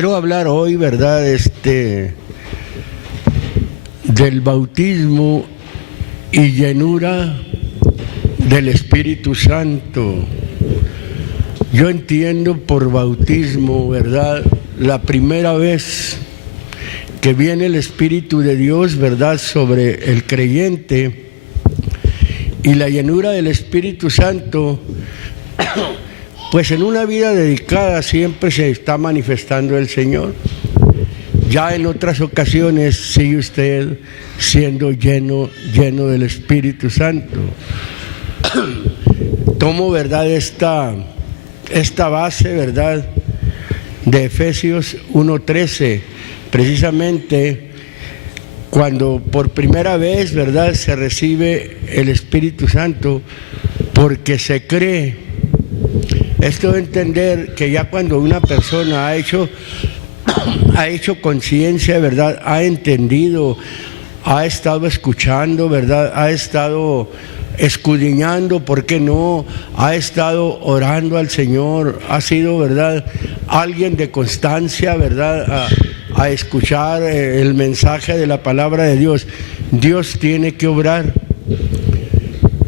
Quiero hablar hoy, ¿verdad?, del bautismo y llenura del Espíritu Santo. Yo entiendo por bautismo, ¿verdad?, la primera vez que viene el Espíritu de Dios, ¿verdad?, sobre el creyente, y la llenura del Espíritu Santo, pues en una vida dedicada siempre se está manifestando el Señor. Ya en otras ocasiones sigue usted siendo lleno del Espíritu Santo. Tomo, ¿verdad?, esta base, ¿verdad?, de Efesios 1:13, precisamente cuando por primera vez, ¿verdad?, se recibe el Espíritu Santo, porque se cree. Esto de entender que ya cuando una persona ha hecho conciencia, ¿verdad?, ha entendido, ha estado escuchando, ¿verdad?, ha estado escudriñando, ¿por qué no?, ha estado orando al Señor, ha sido, ¿verdad?, alguien de constancia, ¿verdad?, a escuchar el mensaje de la palabra de Dios. Dios tiene que obrar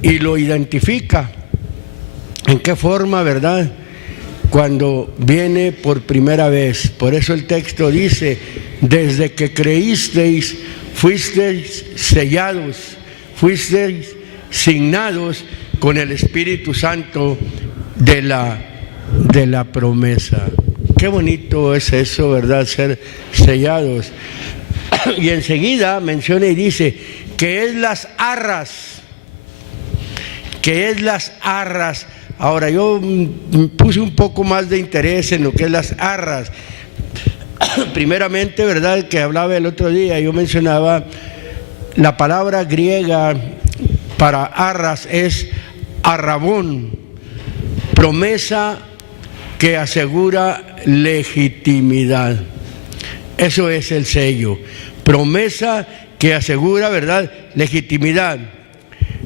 y lo identifica. ¿En qué forma, verdad? Cuando viene por primera vez. Por eso el texto dice: desde que creísteis, fuisteis sellados, fuisteis signados con el Espíritu Santo de la promesa. Qué bonito es eso, ¿verdad?, ser sellados. Y enseguida menciona y dice que es las arras, Ahora yo puse un poco más de interés en lo que es las arras. Primeramente, ¿verdad?, que hablaba el otro día, yo mencionaba la palabra griega para arras es arrabón, promesa que asegura legitimidad. Eso es el sello, promesa que asegura, ¿verdad?, legitimidad.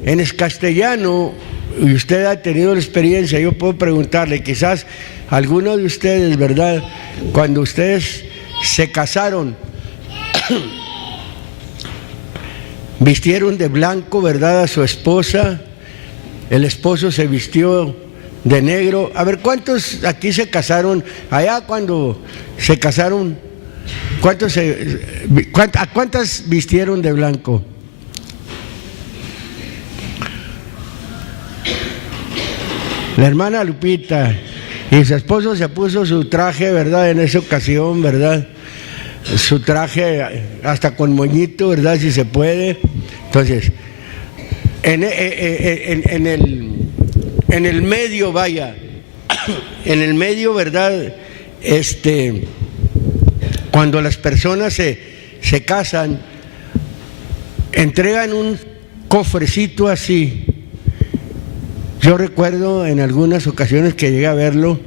En el castellano, y usted ha tenido la experiencia, yo puedo preguntarle, quizás algunos de ustedes, ¿verdad?, cuando ustedes se casaron, vistieron de blanco, ¿verdad?, a su esposa, el esposo se vistió de negro. A ver, ¿cuántos aquí se casaron? Allá cuando se casaron, ¿a cuántas vistieron de blanco? La hermana Lupita, y su esposo se puso su traje, ¿verdad?, en esa ocasión, ¿verdad?, su traje hasta con moñito, ¿verdad?, si se puede. Entonces, en el medio, vaya, en el medio, ¿verdad?, cuando las personas se casan, entregan un cofrecito así. Yo recuerdo en algunas ocasiones que llegué a verlo,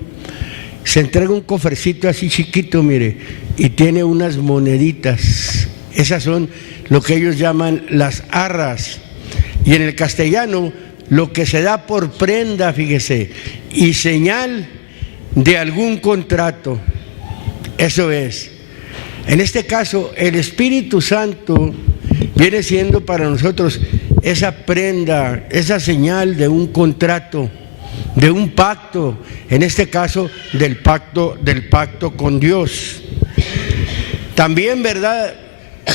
se entrega un cofrecito así chiquito, mire, y tiene unas moneditas. Esas son lo que ellos llaman las arras. Y en el castellano, lo que se da por prenda, fíjese, y señal de algún contrato. Eso es. En este caso, el Espíritu Santo viene siendo para nosotros esa prenda, esa señal de un contrato, de un pacto, en este caso del pacto con Dios. También, ¿verdad?,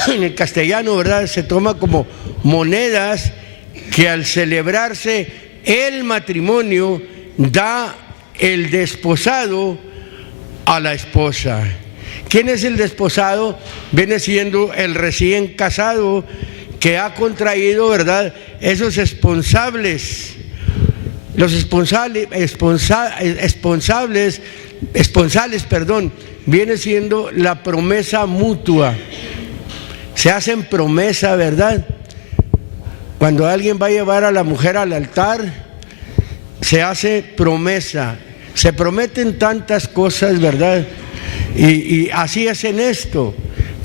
en el castellano, ¿verdad?, se toma como monedas que al celebrarse el matrimonio da el desposado a la esposa. ¿Quién es el desposado? Viene siendo el recién casado que ha contraído, ¿verdad?, esos esponsales. Los esponsales, viene siendo la promesa mutua. Se hacen promesa, ¿verdad? Cuando alguien va a llevar a la mujer al altar, se hace promesa. Se prometen tantas cosas, ¿verdad? Y así es en esto.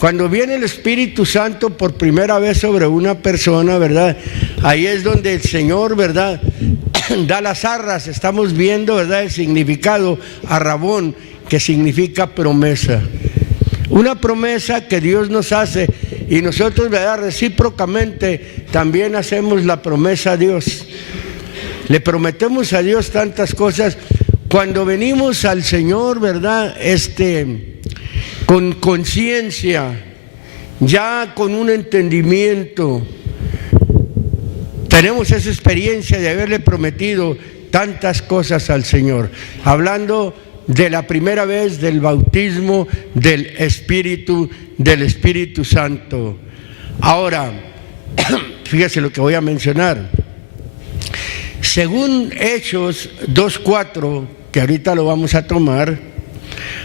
Cuando viene el Espíritu Santo por primera vez sobre una persona, ¿verdad?, ahí es donde el Señor, ¿verdad?, da las arras. Estamos viendo, ¿verdad?, el significado arrabón, que significa promesa. Una promesa que Dios nos hace y nosotros, ¿verdad?, recíprocamente también hacemos la promesa a Dios. Le prometemos a Dios tantas cosas. Cuando venimos al Señor, ¿verdad?, con conciencia, ya con un entendimiento, tenemos esa experiencia de haberle prometido tantas cosas al Señor, hablando de la primera vez del bautismo del Espíritu Santo. Ahora, fíjese lo que voy a mencionar. Según Hechos 2:4, que ahorita lo vamos a tomar,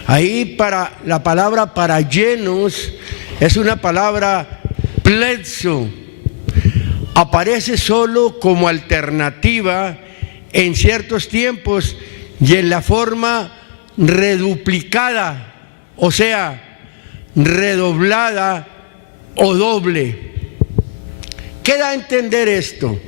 ahí para la palabra para llenos es una palabra pletzo. Aparece solo como alternativa en ciertos tiempos y en la forma reduplicada, o sea, redoblada o doble. ¿Qué da a entender esto?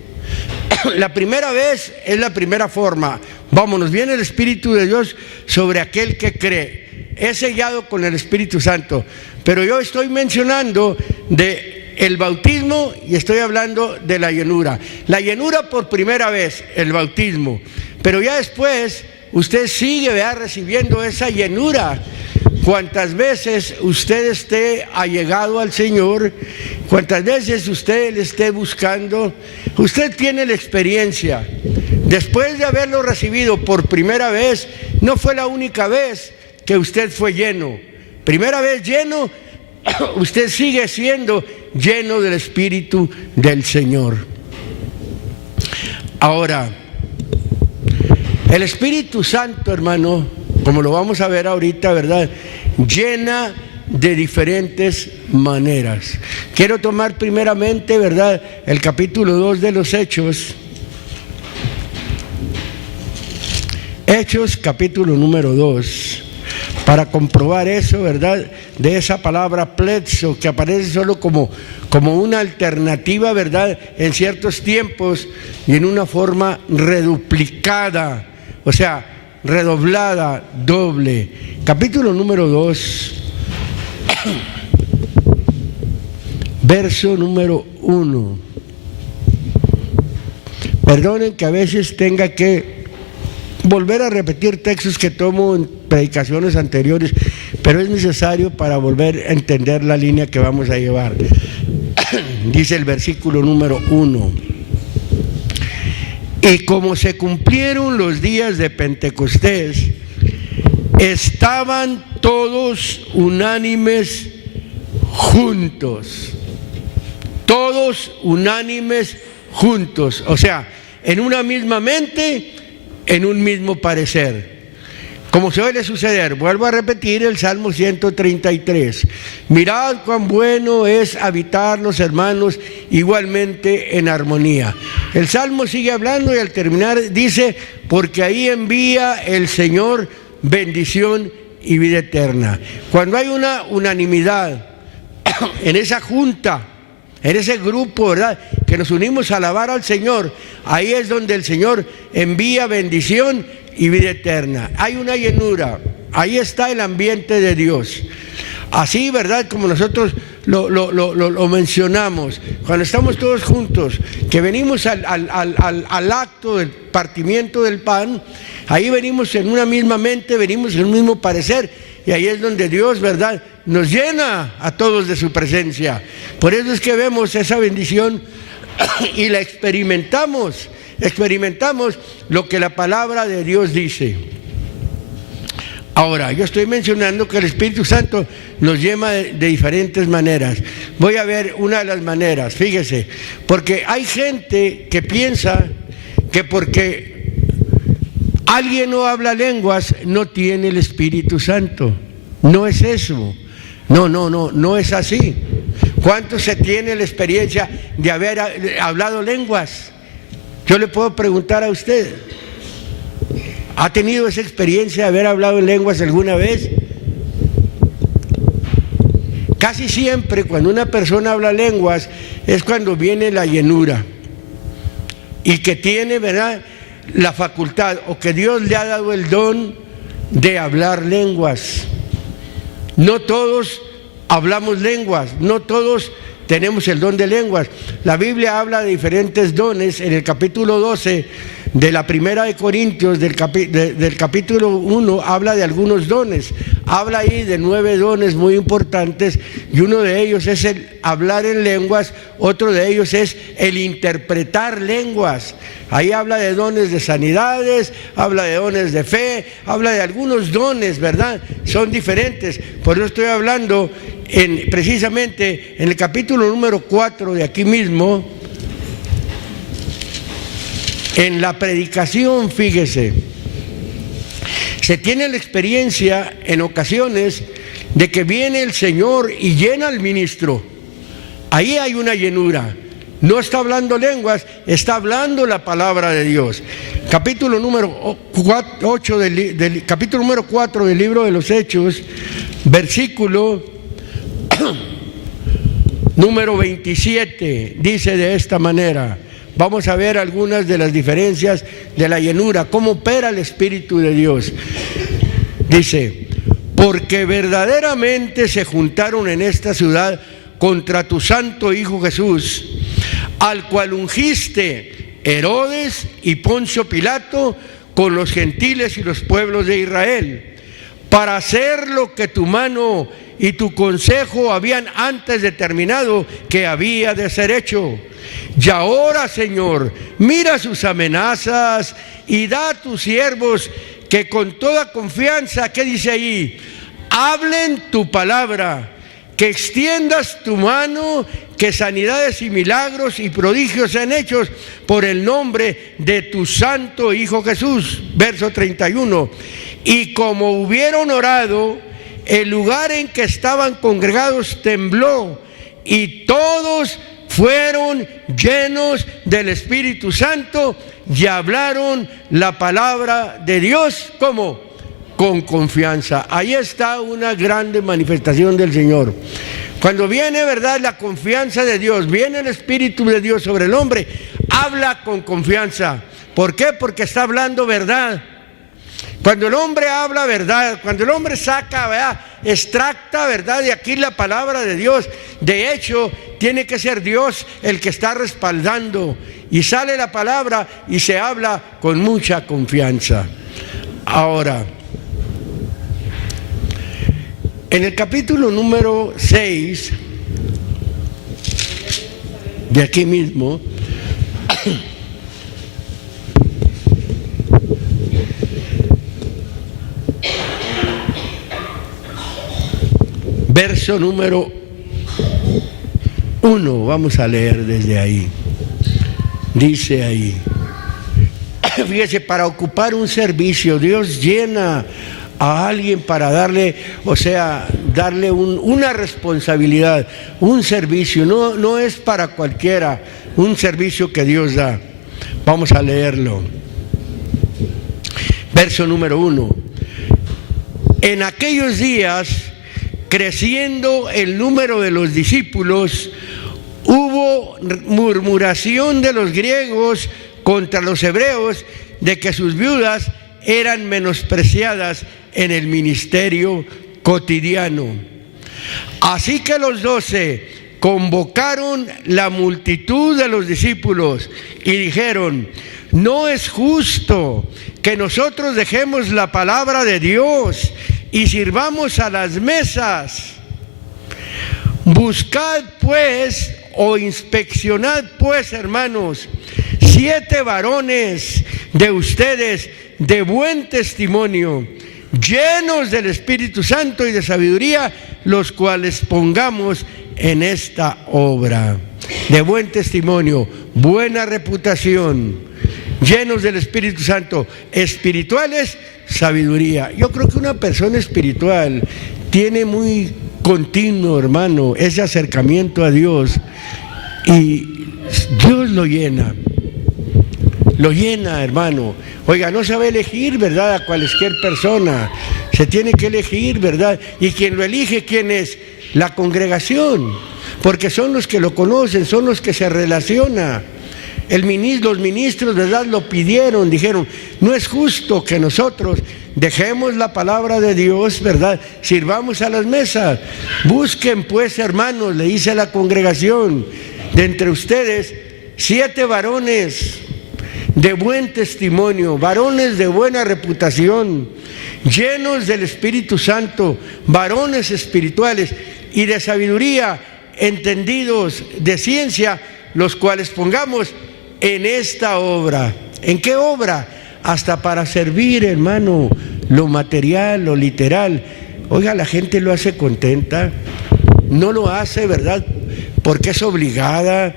La primera vez es la primera forma. Vámonos, viene el Espíritu de Dios sobre aquel que cree. Es sellado con el Espíritu Santo. Pero yo estoy mencionando de el bautismo y estoy hablando de la llenura. La llenura por primera vez, el bautismo. Pero ya después usted sigue, ¿verdad?, recibiendo esa llenura. Cuantas veces usted esté allegado al Señor, cuantas veces usted le esté buscando, usted tiene la experiencia. Después de haberlo recibido por primera vez, no fue la única vez que usted fue lleno. Primera vez lleno, usted sigue siendo lleno del Espíritu del Señor. Ahora, el Espíritu Santo, hermano, como lo vamos a ver ahorita, ¿verdad?, llena de diferentes maneras. Quiero tomar primeramente, ¿verdad?, el capítulo 2 de los Hechos. Hechos, capítulo número 2. Para comprobar eso, ¿verdad?, de esa palabra pletzo, que aparece solo como una alternativa, ¿verdad?, en ciertos tiempos y en una forma reduplicada, o sea, redoblada, doble. Capítulo número 2, verso número 1. Perdonen que a veces tenga que volver a repetir textos que tomo en predicaciones anteriores, pero es necesario para volver a entender la línea que vamos a llevar. Dice el versículo número 1: y como se cumplieron los días de Pentecostés, estaban todos unánimes juntos. Todos unánimes juntos, o sea, en una misma mente, en un mismo parecer. Como suele suceder, vuelvo a repetir el Salmo 133. Mirad cuán bueno es habitar los hermanos igualmente en armonía. El Salmo sigue hablando y al terminar dice: porque ahí envía el Señor bendición y vida eterna. Cuando hay una unanimidad en esa junta, en ese grupo, ¿verdad?, que nos unimos a alabar al Señor, ahí es donde el Señor envía bendición y vida eterna. Hay una llenura, ahí está el ambiente de Dios. Así, ¿verdad?, como nosotros lo mencionamos, cuando estamos todos juntos, que venimos al acto del partimiento del pan, ahí venimos en una misma mente, venimos en un mismo parecer, y ahí es donde Dios, ¿verdad?, nos llena a todos de su presencia. Por eso es que vemos esa bendición y la experimentamos lo que la palabra de Dios dice. Ahora, yo estoy mencionando que el Espíritu Santo nos llena de diferentes maneras. Voy a ver una de las maneras, fíjese, porque hay gente que piensa que porque alguien no habla lenguas no tiene el Espíritu Santo. No es eso. No es así. ¿Cuántos se tiene la experiencia de haber hablado lenguas? Yo le puedo preguntar a usted, ¿ha tenido esa experiencia de haber hablado en lenguas alguna vez? Casi siempre cuando una persona habla lenguas es cuando viene la llenura y que tiene, ¿verdad?, la facultad, o que Dios le ha dado el don de hablar lenguas. No todos hablamos lenguas, no todos tenemos el don de lenguas. La Biblia habla de diferentes dones. En el capítulo 12 de la primera de Corintios, del capítulo 1, habla de algunos dones. Habla ahí de 9 dones muy importantes, y uno de ellos es el hablar en lenguas, otro de ellos es el interpretar lenguas. Ahí habla de dones de sanidades, habla de dones de fe, habla de algunos dones, ¿verdad? Son diferentes. Por eso estoy hablando precisamente en el capítulo número 4 de aquí mismo, en la predicación. Fíjese, se tiene la experiencia en ocasiones de que viene el Señor y llena al ministro. Ahí hay una llenura. No está hablando lenguas, está hablando la palabra de Dios. Capítulo número 4 del libro de los Hechos, versículo número 27, dice de esta manera. Vamos a ver algunas de las diferencias de la llenura, cómo opera el Espíritu de Dios. Dice: porque verdaderamente se juntaron en esta ciudad contra tu santo Hijo Jesús, al cual ungiste Herodes y Poncio Pilato con los gentiles y los pueblos de Israel, para hacer lo que tu mano y tu consejo habían antes determinado que había de ser hecho. Y ahora, Señor, mira sus amenazas y da a tus siervos que con toda confianza, ¿qué dice ahí?, hablen tu palabra, que extiendas tu mano, que sanidades y milagros y prodigios sean hechos por el nombre de tu santo Hijo Jesús. Verso 31. Y como hubieron orado, el lugar en que estaban congregados tembló, y todos fueron llenos del Espíritu Santo y hablaron la palabra de Dios como con confianza. Ahí está una grande manifestación del Señor. Cuando viene, ¿verdad?, la confianza de Dios, viene el Espíritu de Dios sobre el hombre, habla con confianza. ¿Por qué? Porque está hablando verdad. Cuando el hombre habla verdad, cuando el hombre saca, ¿verdad?, extracta, ¿verdad?, de aquí la palabra de Dios, de hecho, tiene que ser Dios el que está respaldando, y sale la palabra y se habla con mucha confianza. Ahora, en el capítulo número 6, de aquí mismo, verso número 1, vamos a leer desde ahí. Dice ahí, fíjese, para ocupar un servicio, Dios llena a alguien para darle, o sea, darle una responsabilidad, un servicio. No es para cualquiera, un servicio que Dios da. Vamos a leerlo. Verso número 1. En aquellos días, creciendo el número de los discípulos, hubo murmuración de los griegos contra los hebreos de que sus viudas eran menospreciadas en el ministerio cotidiano. Así que los 12 convocaron la multitud de los discípulos y dijeron: no es justo que nosotros dejemos la palabra de Dios y sirvamos a las mesas. Buscad pues, o inspeccionad pues, hermanos, 7 varones de ustedes de buen testimonio, llenos del Espíritu Santo y de sabiduría, los cuales pongamos en esta obra. De buen testimonio, buena reputación, llenos del Espíritu Santo, espirituales, sabiduría. Yo creo que una persona espiritual tiene muy continuo, hermano, ese acercamiento a Dios, y Dios lo llena, hermano. Oiga, no sabe elegir, ¿verdad?, a cualquier persona. Se tiene que elegir, ¿verdad? Y quien lo elige, ¿quién es? La congregación, porque son los que lo conocen, son los que se relacionan. Los ministros, ¿verdad?, lo pidieron, dijeron, no es justo que nosotros dejemos la palabra de Dios, ¿verdad?, sirvamos a las mesas. Busquen pues, hermanos, le dice a la congregación, de entre ustedes 7 varones de buen testimonio, varones de buena reputación, llenos del Espíritu Santo, varones espirituales y de sabiduría, entendidos de ciencia, los cuales pongamos en esta obra. ¿En qué obra? Hasta para servir, hermano, lo material, lo literal. Oiga, la gente lo hace contenta, no lo hace, ¿verdad?, porque es obligada,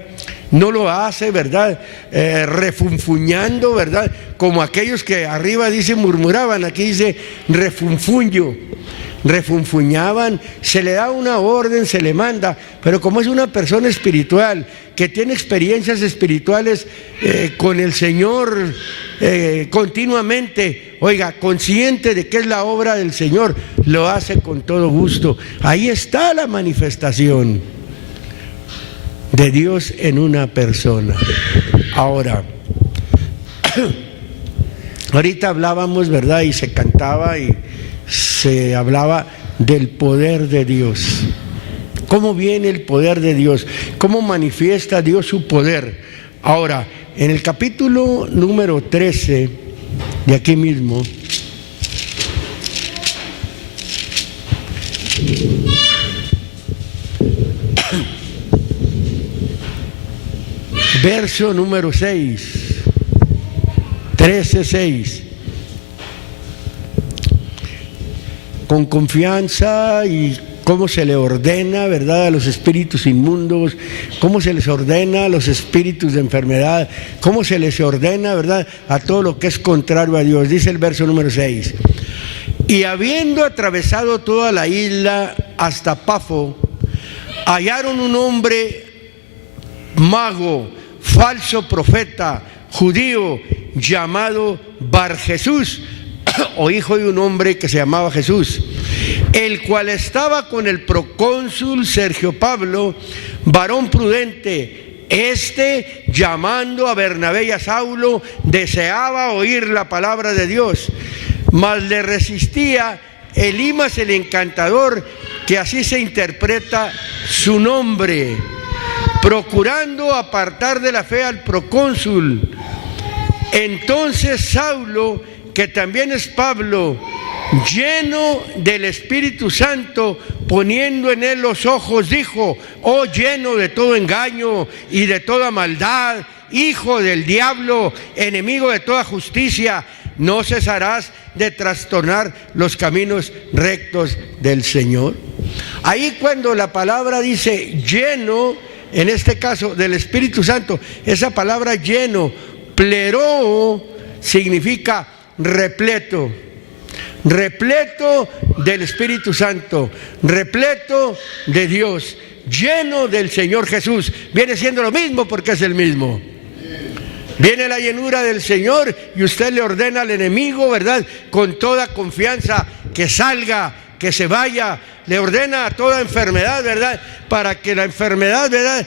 no lo hace, ¿verdad?, refunfuñando, ¿verdad?, como aquellos que arriba dice murmuraban, aquí dice refunfuñaban, se le da una orden, se le manda, pero como es una persona espiritual, que tiene experiencias espirituales con el Señor continuamente, oiga, consciente de que es la obra del Señor, lo hace con todo gusto. Ahí está la manifestación de Dios en una persona. Ahora, ahorita hablábamos, ¿verdad?, y se cantaba y se hablaba del poder de Dios. ¿Cómo viene el poder de Dios? ¿Cómo manifiesta Dios su poder? Ahora, en el capítulo número 13, de aquí mismo, verso número 6, 13:6. Con confianza y cómo se le ordena, ¿verdad?, a los espíritus inmundos, cómo se les ordena a los espíritus de enfermedad, cómo se les ordena, ¿verdad?, a todo lo que es contrario a Dios. Dice el verso número 6: y habiendo atravesado toda la isla hasta Pafo, hallaron un hombre mago, falso profeta, judío, llamado Bar-Jesús, o hijo de un hombre que se llamaba Jesús, el cual estaba con el procónsul Sergio Pablo, varón prudente. Este, llamando a Bernabé y a Saulo, deseaba oír la palabra de Dios, mas le resistía Elimas el encantador, que así se interpreta su nombre, procurando apartar de la fe al procónsul. Entonces Saulo, que también es Pablo, lleno del Espíritu Santo, poniendo en él los ojos, dijo: oh, lleno de todo engaño y de toda maldad, hijo del diablo, enemigo de toda justicia, ¿no cesarás de trastornar los caminos rectos del Señor? Ahí, cuando la palabra dice lleno, en este caso del Espíritu Santo, esa palabra lleno, pleroo, significa repleto, repleto del Espíritu Santo, repleto de Dios, lleno del Señor Jesús. Viene siendo lo mismo, porque es el mismo. Viene la llenura del Señor y usted le ordena al enemigo, ¿verdad?, con toda confianza, que salga, que se vaya. Le ordena a toda enfermedad, ¿verdad?, para que la enfermedad, ¿verdad?,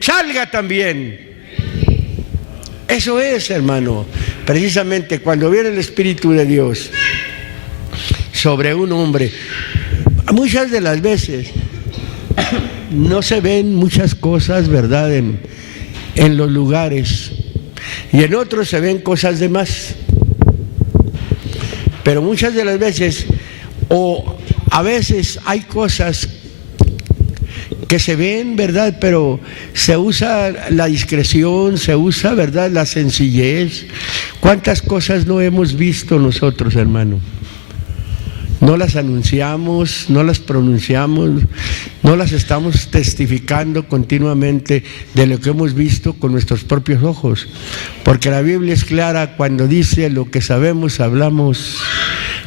salga también. Eso es, hermano, precisamente cuando viene el Espíritu de Dios sobre un hombre. Muchas de las veces no se ven muchas cosas, ¿verdad?, en los lugares, y en otros se ven cosas de más. Pero muchas de las veces, o a veces, hay cosas que se ven, ¿verdad?, pero se usa la discreción, se usa, ¿verdad?, la sencillez. ¿Cuántas cosas no hemos visto nosotros, hermano? No las anunciamos, no las pronunciamos, no las estamos testificando continuamente de lo que hemos visto con nuestros propios ojos, porque la Biblia es clara cuando dice: lo que sabemos hablamos,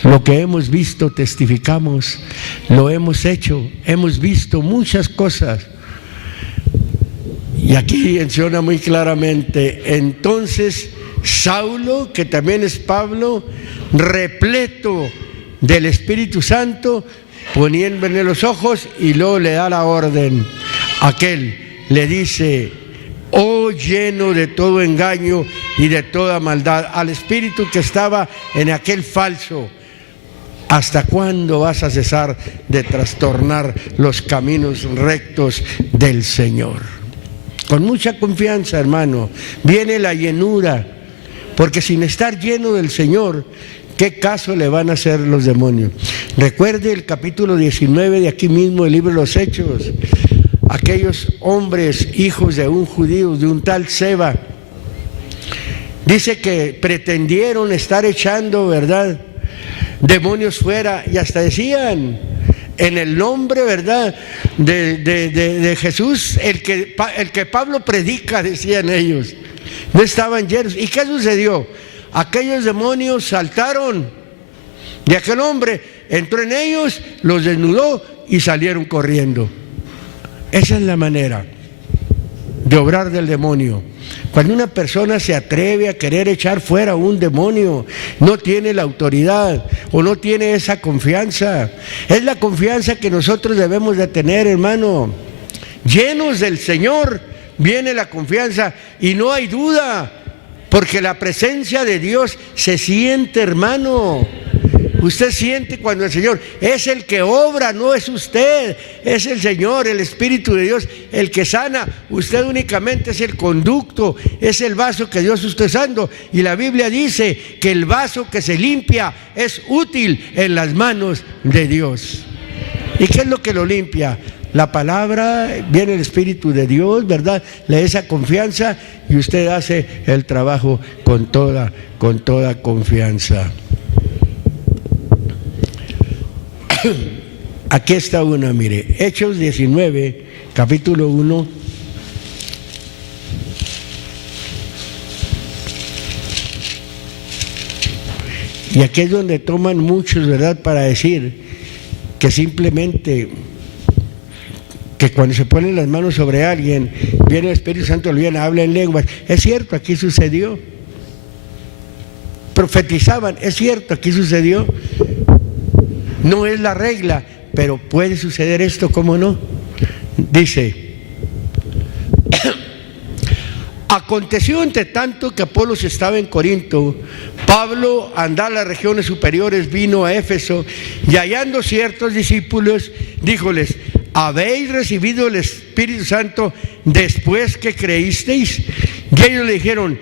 lo que hemos visto testificamos, lo hemos hecho, hemos visto muchas cosas. Y aquí menciona muy claramente: entonces Saulo, que también es Pablo, repleto del Espíritu Santo, poniendo en él los ojos, y luego le da la orden. Aquel le dice: oh, lleno de todo engaño y de toda maldad. Al espíritu que estaba en aquel falso: ¿hasta cuándo vas a cesar de trastornar los caminos rectos del Señor? Con mucha confianza, hermano, viene la llenura, porque sin estar lleno del Señor, ¿qué caso le van a hacer los demonios? Recuerde el capítulo 19 de aquí mismo, el libro de los Hechos. Aquellos hombres, hijos de un judío, de un tal Seba, dice que pretendieron estar echando, ¿verdad?, demonios fuera, y hasta decían: en el nombre, ¿verdad?, de Jesús, el que Pablo predica, decían ellos. No estaban llenos. ¿Y qué sucedió? Aquellos demonios saltaron de aquel hombre, entró en ellos, los desnudó y salieron corriendo. Esa es la manera de obrar del demonio. Cuando una persona se atreve a querer echar fuera un demonio, no tiene la autoridad o no tiene esa confianza. Es la confianza que nosotros debemos de tener, hermano. Llenos del Señor viene la confianza y no hay duda, porque la presencia de Dios se siente, hermano. Usted siente cuando el Señor es el que obra, no es usted, es el Señor, el Espíritu de Dios el que sana. Usted únicamente es el conducto, es el vaso que Dios está usando. Y la Biblia dice que el vaso que se limpia es útil en las manos de Dios. ¿Y qué es lo que lo limpia? La palabra, viene el Espíritu de Dios, ¿verdad? Le da esa confianza y usted hace el trabajo con toda confianza. Aquí está una, mire, Hechos 19, capítulo 1. Y aquí es donde toman muchos, ¿verdad?, para decir que simplemente que cuando se ponen las manos sobre alguien, viene el Espíritu Santo, le viene, habla en lenguas. Es cierto, aquí sucedió. Profetizaban, es cierto, aquí sucedió. No es la regla, pero puede suceder esto, ¿cómo no? Dice: aconteció entre tanto que Apolos estaba en Corinto, Pablo, andar a las regiones superiores, vino a Éfeso, y hallando ciertos discípulos, díjoles: ¿habéis recibido el Espíritu Santo después que creísteis? Y ellos le dijeron: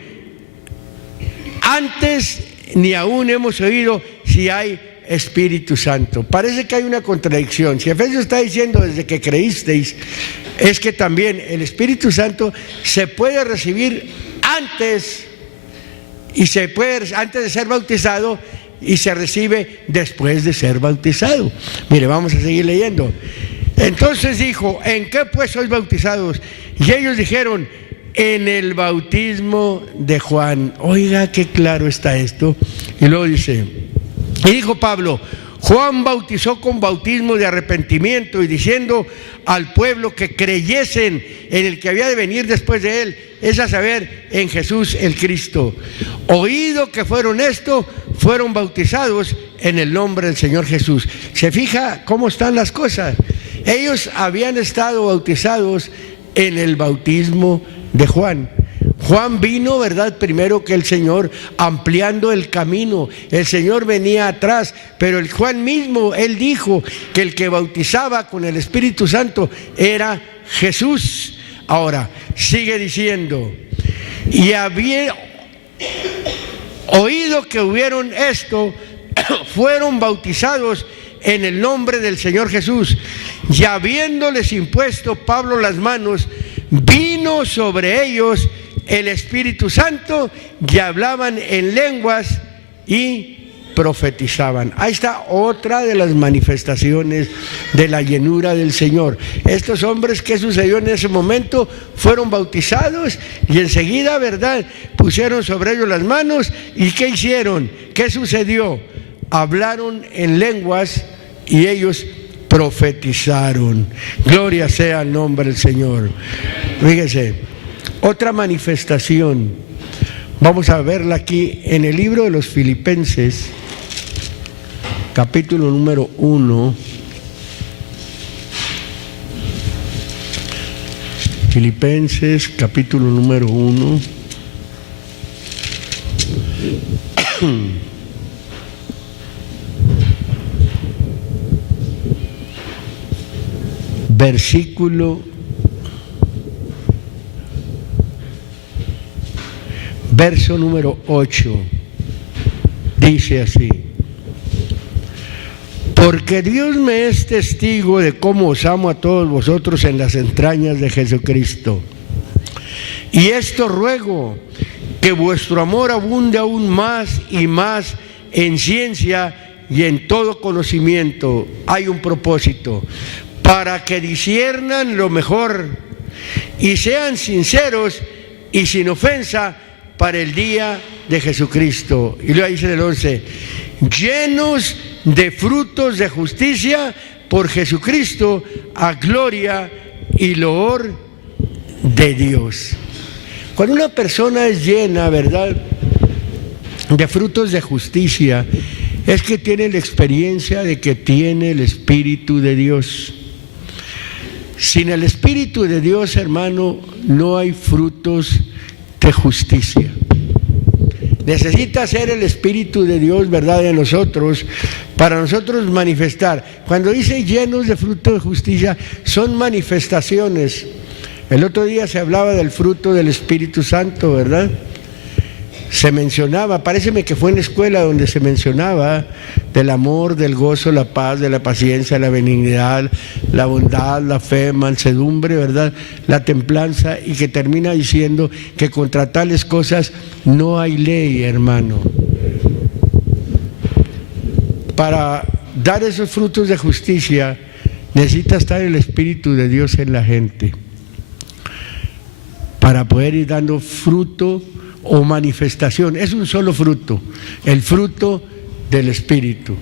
antes ni aún hemos oído si hay Espíritu Santo. Parece que hay una contradicción. Si Efesios está diciendo desde que creísteis, es que también el Espíritu Santo se puede recibir antes, y se puede antes de ser bautizado, y se recibe después de ser bautizado. Mire, vamos a seguir leyendo. Entonces dijo: ¿en qué pues sois bautizados? Y ellos dijeron: en el bautismo de Juan. Oiga, qué claro está esto. Y luego dice: y dijo Pablo: Juan bautizó con bautismo de arrepentimiento, y diciendo al pueblo que creyesen en el que había de venir después de él, es a saber, en Jesús el Cristo. Oído que fueron esto, fueron bautizados en el nombre del Señor Jesús. ¿Se fija cómo están las cosas? Ellos habían estado bautizados en el bautismo de Juan. Juan vino, ¿verdad?, primero que el Señor, ampliando el camino. El Señor venía atrás, pero el Juan mismo, él dijo que el que bautizaba con el Espíritu Santo era Jesús. Ahora, sigue diciendo: y había oído que hubieron esto, fueron bautizados en el nombre del Señor Jesús. Y habiéndoles impuesto Pablo las manos, vino sobre ellos el Espíritu Santo, y hablaban en lenguas y profetizaban. Ahí está otra de las manifestaciones de la llenura del Señor. Estos hombres, ¿qué sucedió en ese momento? Fueron bautizados y enseguida, ¿verdad?, pusieron sobre ellos las manos. ¿Y qué hicieron? ¿Qué sucedió? Hablaron en lenguas y ellos profetizaron. Gloria sea el nombre del Señor. Fíjese, otra manifestación, vamos a verla aquí en el libro de los Filipenses, capítulo número 1. Filipenses capítulo número 1. Verso número 8, dice así: porque Dios me es testigo de cómo os amo a todos vosotros en las entrañas de Jesucristo. Y esto ruego, que vuestro amor abunde aún más y más en ciencia y en todo conocimiento. Hay un propósito: para que disciernan lo mejor y sean sinceros y sin ofensa para el día de Jesucristo. Y luego dice en el 11: llenos de frutos de justicia por Jesucristo, a gloria y loor de Dios. Cuando una persona es llena, ¿verdad?, de frutos de justicia, es que tiene la experiencia de que tiene el Espíritu de Dios. Sin el Espíritu de Dios, hermano, no hay frutos de justicia. Necesita ser el Espíritu de Dios, ¿verdad?, de nosotros, para nosotros manifestar. Cuando dice llenos de fruto de justicia, son manifestaciones. El otro día se hablaba del fruto del Espíritu Santo, ¿verdad? Se mencionaba, paréceme que fue en la escuela donde se mencionaba del amor, del gozo, la paz, de la paciencia, la benignidad, la bondad, la fe, mansedumbre, ¿verdad?, la templanza, y que termina diciendo que contra tales cosas no hay ley, hermano. Para dar esos frutos de justicia necesita estar el Espíritu de Dios en la gente, para poder ir dando fruto o manifestación. Es un solo fruto, el fruto del Espíritu.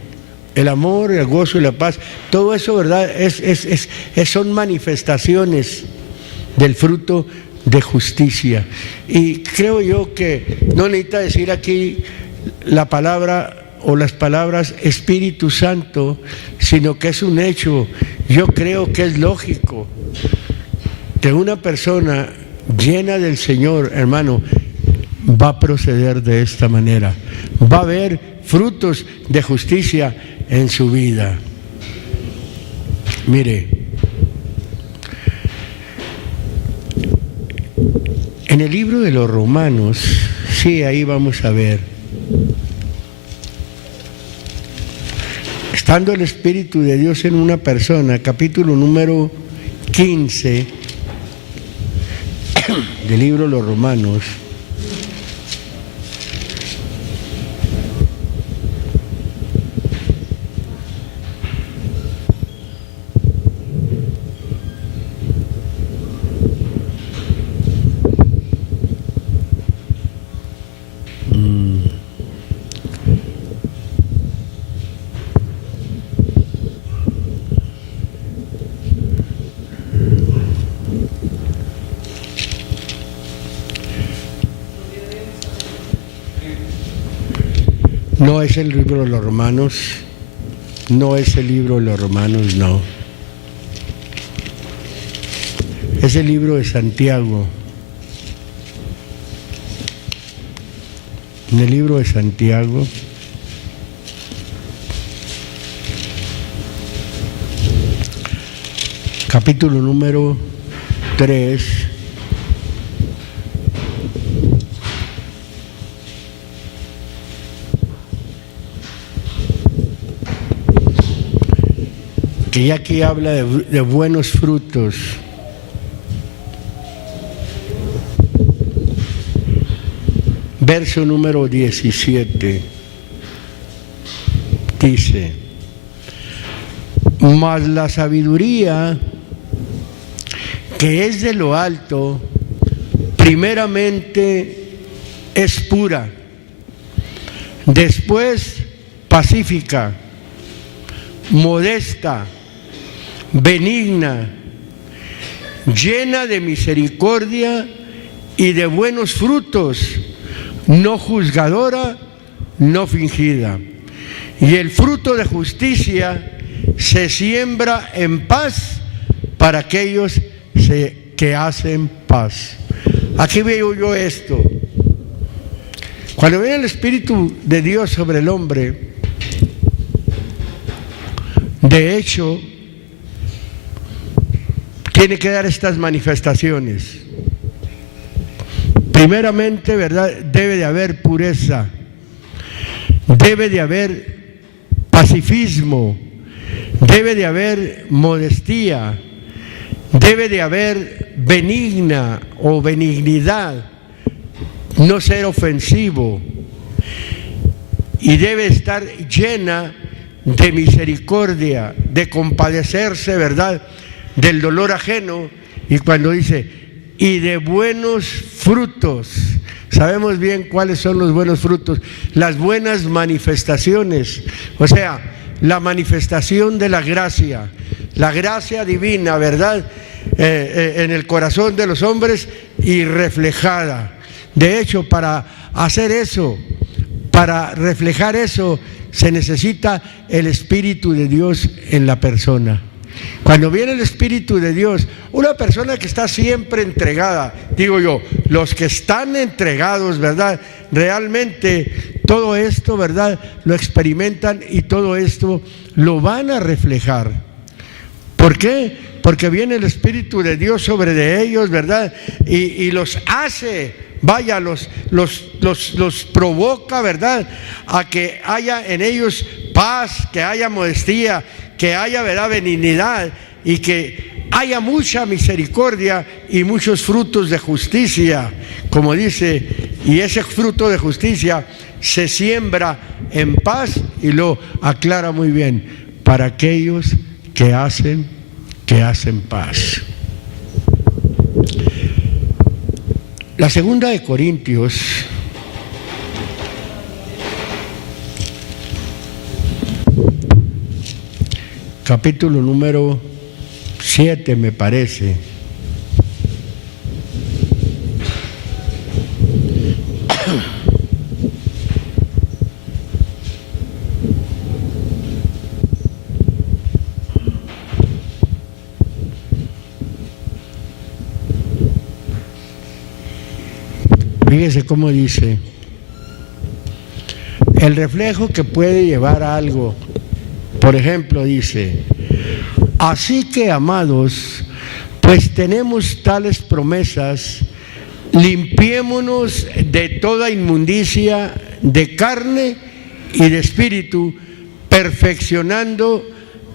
El amor, el gozo y la paz, todo eso, ¿verdad?, son manifestaciones del fruto de justicia. Y creo yo que no necesita decir aquí la palabra o las palabras Espíritu Santo, sino que es un hecho. Yo creo que es lógico que una persona llena del Señor, hermano, va a proceder de esta manera. Va a haber frutos de justicia en su vida. Mire, en el libro de los Romanos, sí, ahí vamos a ver, estando el Espíritu de Dios en una persona, capítulo número 15 del libro de los Romanos, no es el libro de los Romanos, no es el libro de los Romanos, no. Es el libro de Santiago. En el libro de Santiago, capítulo número 3, que ya aquí habla de buenos frutos. Verso número 17 dice: mas la sabiduría que es de lo alto, primeramente es pura, después pacífica, modesta, benigna, llena de misericordia y de buenos frutos, no juzgadora, no fingida. Y el fruto de justicia se siembra en paz para aquellos que hacen paz. Aquí veo yo esto. Cuando viene el Espíritu de Dios sobre el hombre, de hecho, tiene que dar estas manifestaciones. Primeramente, ¿verdad? Debe de haber pureza, debe de haber pacifismo, debe de haber modestia, debe de haber benigna o benignidad, no ser ofensivo, y debe estar llena de misericordia, de compadecerse, ¿verdad?, del dolor ajeno. Y cuando dice, y de buenos frutos, sabemos bien cuáles son los buenos frutos, las buenas manifestaciones, o sea, la manifestación de la gracia divina, ¿verdad?, en el corazón de los hombres y reflejada. De hecho, para hacer eso, para reflejar eso, se necesita el Espíritu de Dios en la persona. Cuando viene el Espíritu de Dios, una persona que está siempre entregada, digo yo, los que están entregados, ¿verdad?, realmente todo esto, ¿verdad?, lo experimentan y todo esto lo van a reflejar. ¿Por qué? Porque viene el Espíritu de Dios sobre de ellos, ¿verdad?, y los hace, vaya, los provoca, ¿verdad?, a que haya en ellos paz, que haya modestia, que haya, ¿verdad?, benignidad, y que haya mucha misericordia y muchos frutos de justicia, como dice, y ese fruto de justicia se siembra en paz, y lo aclara muy bien, para aquellos que hacen paz. La segunda de Corintios, capítulo número 7, me parece. Fíjese cómo dice: el reflejo que puede llevar a algo. Por ejemplo, dice: así que, amados, pues tenemos tales promesas, limpiémonos de toda inmundicia de carne y de espíritu, perfeccionando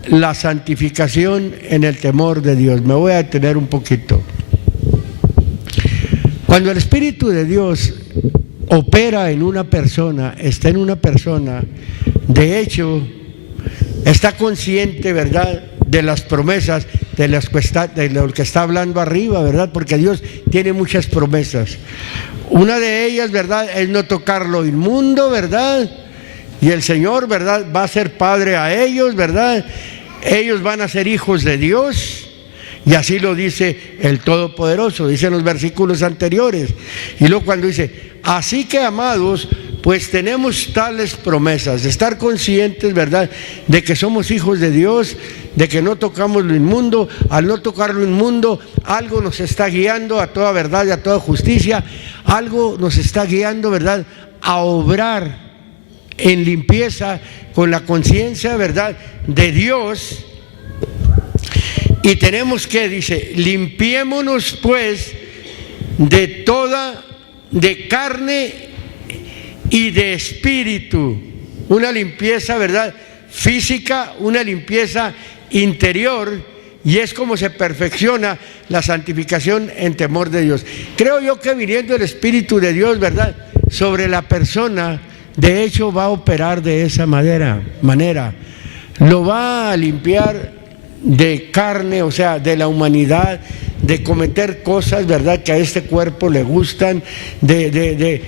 la santificación en el temor de Dios. Me voy a detener un poquito. Cuando el Espíritu de Dios opera en una persona, está en una persona, de hecho, está consciente, ¿verdad?, de las promesas de lo que está hablando arriba, ¿verdad?, porque Dios tiene muchas promesas. Una de ellas, ¿verdad?, es no tocar lo inmundo, ¿verdad?, y el Señor, ¿verdad?, va a ser Padre a ellos, ¿verdad?, ellos van a ser hijos de Dios, y así lo dice el Todopoderoso, dice en los versículos anteriores. Y luego cuando dice: así que, amados, pues tenemos tales promesas, de estar conscientes, ¿verdad?, de que somos hijos de Dios, de que no tocamos lo inmundo. Al no tocar lo inmundo, algo nos está guiando a toda verdad y a toda justicia, algo nos está guiando, ¿verdad?, a obrar en limpieza con la conciencia, ¿verdad?, de Dios. Y tenemos que, dice, limpiémonos pues de toda, de carne y de espíritu. Una limpieza, ¿verdad?, física, una limpieza interior, y es como se perfecciona la santificación en temor de Dios. Creo yo que viniendo el Espíritu de Dios, ¿verdad?, sobre la persona, de hecho va a operar de esa manera, lo va a limpiar de carne, o sea, de la humanidad, de cometer cosas, ¿verdad?, que a este cuerpo le gustan, de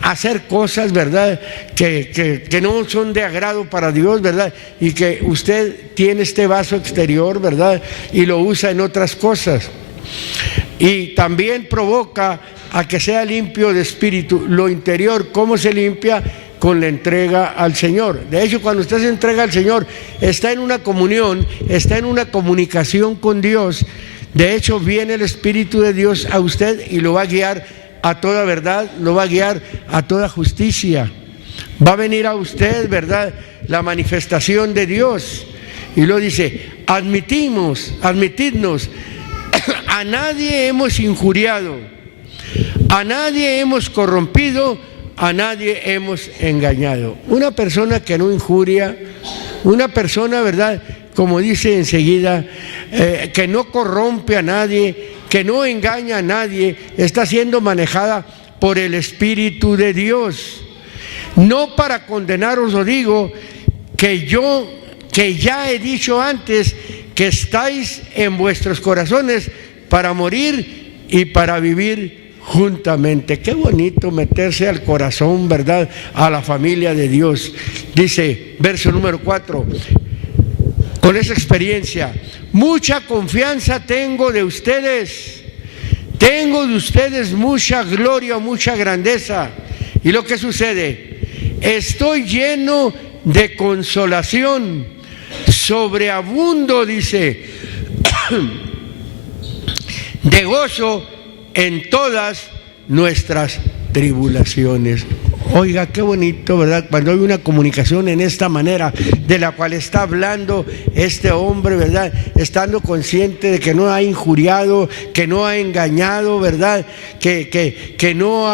hacer cosas, ¿verdad?, que no son de agrado para Dios, ¿verdad?, y que usted tiene este vaso exterior, ¿verdad?, y lo usa en otras cosas. Y también provoca a que sea limpio de espíritu. Lo interior, ¿cómo se limpia? Con la entrega al Señor. De hecho, cuando usted se entrega al Señor, está en una comunión, está en una comunicación con Dios, De hecho, viene el Espíritu de Dios a usted y lo va a guiar a toda verdad, lo va a guiar a toda justicia. Va a venir a usted, ¿verdad?, la manifestación de Dios. Y lo dice, admitidnos, a nadie hemos injuriado, a nadie hemos corrompido, a nadie hemos engañado. Una persona que no injuria, una persona, ¿verdad?, como dice enseguida, que no corrompe a nadie, que no engaña a nadie, está siendo manejada por el Espíritu de Dios. No para condenaros os digo que ya he dicho antes que estáis en vuestros corazones para morir y para vivir juntamente. Qué bonito meterse al corazón, ¿verdad?, a la familia de Dios. Dice, verso número 4, con esa experiencia, mucha confianza tengo de ustedes mucha gloria, mucha grandeza. ¿Y lo que sucede? Estoy lleno de consolación, sobreabundo, dice, de gozo en todas nuestras tribulaciones. Oiga, qué bonito, ¿verdad?, cuando hay una comunicación en esta manera, de la cual está hablando este hombre, ¿verdad?, estando consciente de que no ha injuriado, que no ha engañado, ¿verdad?, que no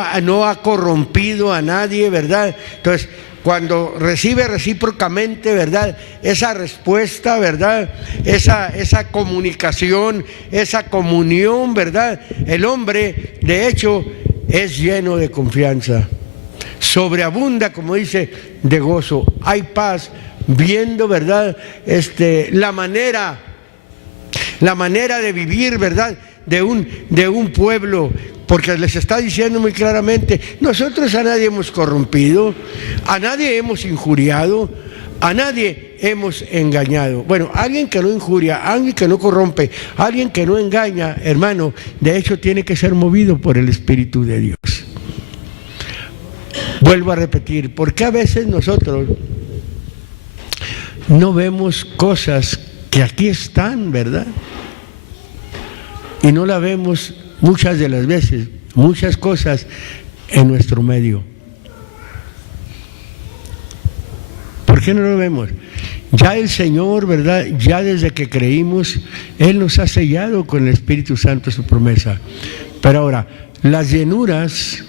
ha corrompido a nadie, ¿verdad? Entonces, cuando recibe recíprocamente, ¿verdad?, esa respuesta, ¿verdad?, esa comunicación, esa comunión, ¿verdad?, el hombre, de hecho, es lleno de confianza, sobreabunda, como dice, de gozo. Hay paz, viendo, ¿verdad?, la manera de vivir, ¿verdad?, de un pueblo, porque les está diciendo muy claramente, nosotros a nadie hemos corrompido, a nadie hemos injuriado, a nadie hemos engañado. Bueno, alguien que no injuria, alguien que no corrompe, alguien que no engaña, hermano, de hecho tiene que ser movido por el Espíritu de Dios. Vuelvo a repetir, porque a veces nosotros no vemos cosas que aquí están, ¿verdad?, y no la vemos muchas de las veces, muchas cosas en nuestro medio. ¿Por qué no lo vemos? Ya el Señor, ¿verdad?, ya desde que creímos, Él nos ha sellado con el Espíritu Santo su promesa. Pero ahora, las llenuras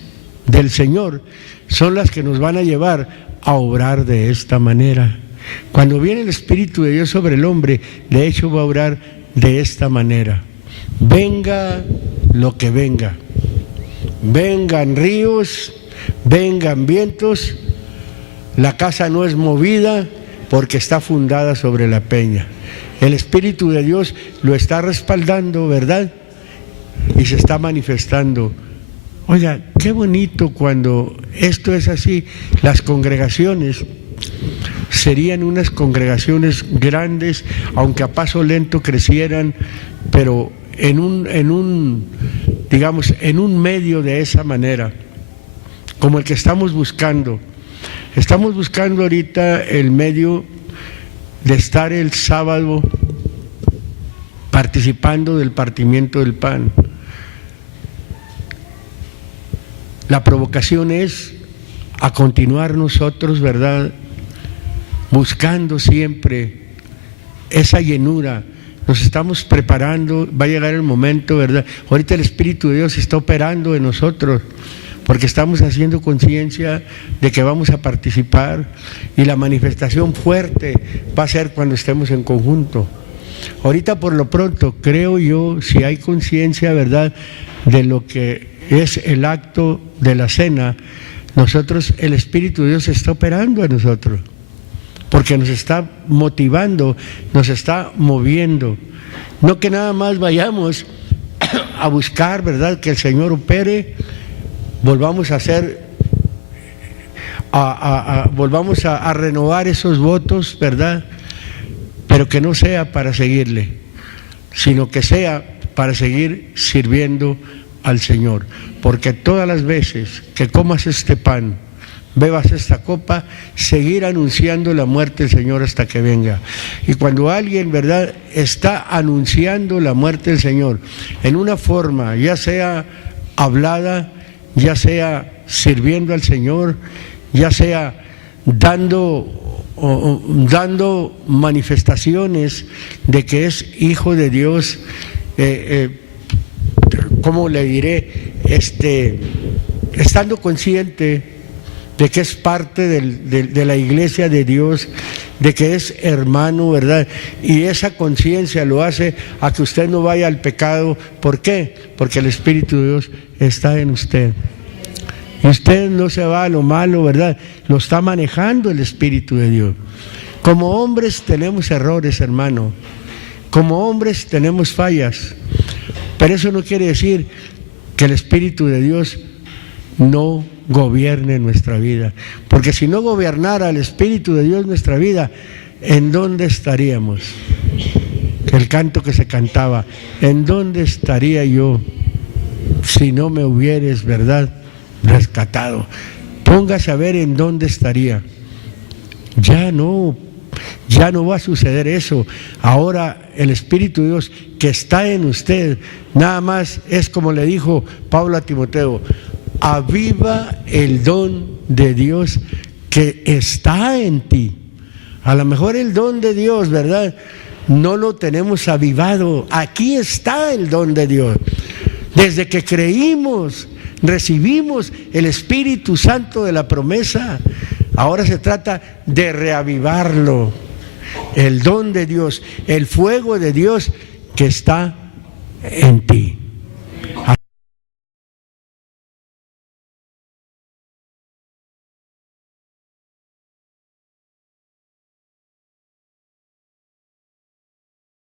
del Señor son las que nos van a llevar a obrar de esta manera. Cuando viene el Espíritu de Dios sobre el hombre, de hecho va a obrar de esta manera. Venga lo que venga, vengan ríos, vengan vientos, la casa no es movida porque está fundada sobre la peña. El Espíritu de Dios lo está respaldando, ¿verdad?, y se está manifestando. Oiga, qué bonito cuando esto es así. Las congregaciones serían unas congregaciones grandes, aunque a paso lento crecieran, pero en un medio de esa manera, como el que estamos buscando. Estamos buscando ahorita el medio de estar el sábado participando del partimiento del pan. La provocación es a continuar nosotros, ¿verdad?, buscando siempre esa llenura. Nos estamos preparando, va a llegar el momento, ¿verdad? Ahorita el Espíritu de Dios está operando en nosotros, porque estamos haciendo conciencia de que vamos a participar, y la manifestación fuerte va a ser cuando estemos en conjunto. Ahorita por lo pronto, creo yo, si hay conciencia, ¿verdad?, de lo que es el acto de la cena, nosotros, el Espíritu de Dios está operando en nosotros, porque nos está motivando, nos está moviendo. No que nada más vayamos a buscar, ¿verdad?, que el Señor opere, volvamos a hacer, volvamos a renovar esos votos, ¿verdad?, pero que no sea para seguirle, sino que sea para seguir sirviendo al Señor. Porque todas las veces que comas este pan, bebas esta copa, seguir anunciando la muerte del Señor hasta que venga. Y cuando alguien, ¿verdad?, está anunciando la muerte del Señor en una forma, ya sea hablada, ya sea sirviendo al Señor, ya sea dando manifestaciones de que es hijo de Dios, ¿cómo le diré? Estando consciente de que es parte de la iglesia de Dios, de que es hermano, ¿verdad? Y esa conciencia lo hace a que usted no vaya al pecado. ¿Por qué? Porque el Espíritu de Dios está en usted. Y usted no se va a lo malo, ¿verdad? Lo está manejando el Espíritu de Dios. Como hombres tenemos errores, hermano. Como hombres tenemos fallas. Pero eso no quiere decir que el Espíritu de Dios no gobierne nuestra vida, porque si no gobernara el Espíritu de Dios nuestra vida, ¿en dónde estaríamos? El canto que se cantaba, ¿en dónde estaría yo si no me hubieres, verdad, rescatado? Póngase a ver en dónde estaría. Ya no va a suceder eso. Ahora el Espíritu de Dios que está en usted, nada más es como le dijo Pablo a Timoteo: aviva el don de Dios que está en ti. A lo mejor el don de Dios, ¿verdad?, no lo tenemos avivado. Aquí está el don de Dios. Desde que creímos, recibimos el Espíritu Santo de la promesa. Ahora se trata de reavivarlo. El don de Dios, el fuego de Dios que está en ti.